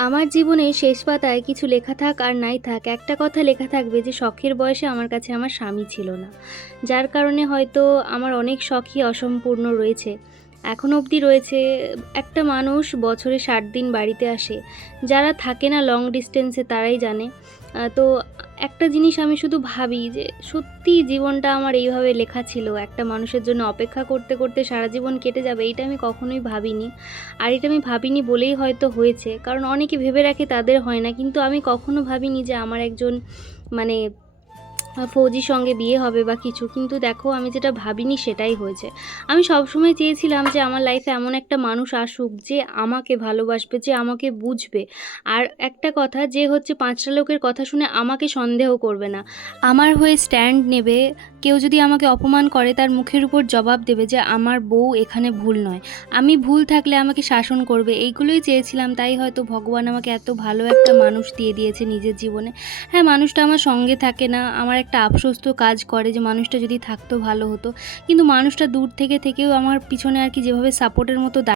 আমার জীবনের শেষ পাতায় কিছু লেখা থাক আর নাই থাক, একটা কথা লেখা থাকবে যে শখের বয়সে আমার কাছে আমার স্বামী ছিল না। যার কারণে হয়তো আমার অনেক শখই অসম্পূর্ণ রয়েছে। এখনো অবধি রয়েছে। একটা মানুষ বছরে ৬০ দিন বাড়িতে আসে। যারা থাকে না লং ডিস্টেন্সে তারাই জানে। তো একটা জিনিস আমি শুধু ভাবি যে সত্যিই জীবনটা আমার এইভাবে লেখা ছিল। একটা মানুষের জন্য অপেক্ষা করতে, করতে সারা জীবন কেটে যাবে, এইটা আমি কখনোই ভাবিনি। আর এটা আমি ভাবিনি বলেই হয়তো হয়েছে। কারণ অনেকে ভেবে রাখে তাদের হয় না। কিন্তু আমি কখনো ভাবিনি যে আমার একজন মানে ফৌজির সঙ্গে বিয়ে হবে বা কিছু। কিন্তু দেখো আমি যেটা ভাবিনি সেটাই হয়েছে। আমি সবসময় চেয়েছিলাম যে আমার লাইফে এমন একটা মানুষ আসুক যে আমাকে ভালোবাসবে, যে আমাকে বুঝবে। আর একটা কথা যে হচ্ছে ৫ টা লোকের কথা শুনে আমাকে সন্দেহ করবে না। আমার হয়ে স্ট্যান্ড নেবে। কেউ যদি আমাকে অপমান করে তার মুখের উপর জবাব দেবে যে আমার বউ এখানে ভুল নয়। আমি ভুল থাকলে আমাকে শাসন করবে। এইগুলোই চেয়েছিলাম। তাই হয়তো ভগবান আমাকে এত ভালো একটা মানুষ দিয়ে দিয়েছে নিজের জীবনে। হ্যাঁ, মানুষটা আমার সঙ্গে থাকে না। আমার একটা আফসোস তো কাজ করে যে মানুষটা যদি থাকতো ভালো হতো। কিন্তু মানুষটা দূর থেকে থেকেও আমার পিছনে আর কি যেভাবে সাপোর্টের মতো